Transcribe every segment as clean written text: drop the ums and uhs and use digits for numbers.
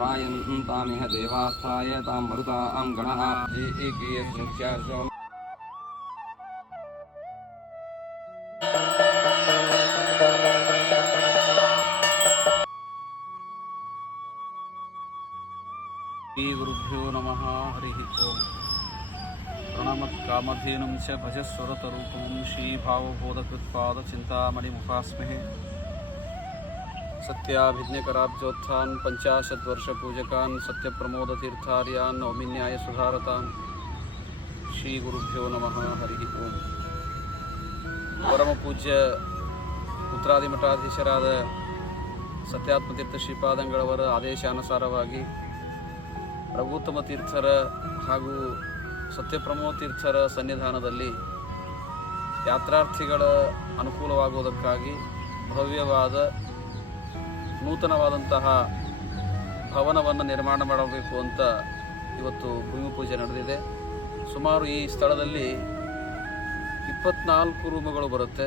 देवायन्तामिह देवास्थाय तां मरुतां गणः एकीयस्मित्यार्षम् श्रीगुरुभ्यो नमः। हरिः ओम्। प्रणमत्कामधेनुं च भजस्वरतरूपं श्रीभावबोधकृत्पादचिन्तामणिमुपास्महे। सत्याभिज्ञकराब्जोत्थान् पञ्चाशद्वर्षपूजकान् सत्यप्रमोदतीर्थार्यान् नौमिन्यायसुधारतान् श्रीगुरुभ्यो नमः। हरिः ओम्। परमपूज्य ಉತ್ತರಾದಿಮಠಾಧೀಶರಾದ ಸತ್ಯಾತ್ಮತೀರ್ಥ ಶ್ರೀಪಾದಂಗಳವರ ಆದೇಶಾನುಸಾರವಾಗಿ ರಘುತ್ತಮ ತೀರ್ಥರ ಹಾಗೂ ಸತ್ಯಪ್ರಮೋದ ತೀರ್ಥರ ಸನ್ನಿಧಾನದಲ್ಲಿ ಯಾತ್ರಾರ್ಥಿಗಳ ಅನುಕೂಲವಾಗುವುದಕ್ಕಾಗಿ ಭವ್ಯವಾದ ನೂತನವಾದಂತಹ ಭವನವನ್ನು ನಿರ್ಮಾಣ ಮಾಡಬೇಕು ಅಂತ ಇವತ್ತು ಭೂಮಿ ಪೂಜೆ ನಡೆದಿದೆ. ಸುಮಾರು ಈ ಸ್ಥಳದಲ್ಲಿ 24 ರೂಮುಗಳು ಬರುತ್ತೆ.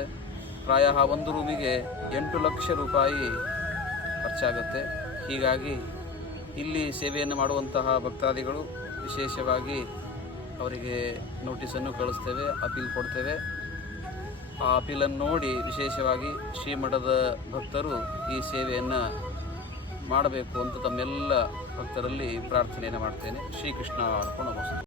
ಪ್ರಾಯ ಒಂದು ರೂಮಿಗೆ 8 ಲಕ್ಷ ರೂಪಾಯಿ ಖರ್ಚಾಗುತ್ತೆ. ಹೀಗಾಗಿ ಇಲ್ಲಿ ಸೇವೆಯನ್ನು ಮಾಡುವಂತಹ ಭಕ್ತಾದಿಗಳು ವಿಶೇಷವಾಗಿ ಅವರಿಗೆ ನೋಟಿಸನ್ನು ಕಳಿಸ್ತೇವೆ, ಅಪೀಲ್ ಕೊಡ್ತೇವೆ. ಆ ಅಪೀಲನ್ನು ನೋಡಿ ವಿಶೇಷವಾಗಿ ಶ್ರೀಮಠದ ಭಕ್ತರು ಈ ಸೇವೆಯನ್ನು ಮಾಡಬೇಕು ಅಂತ ತಮ್ಮೆಲ್ಲ ಭಕ್ತರಲ್ಲಿ ಪ್ರಾರ್ಥನೆಯನ್ನು ಮಾಡ್ತೇನೆ. ಶ್ರೀಕೃಷ್ಣ ಅರ್ಪಣಮಸ್ತು.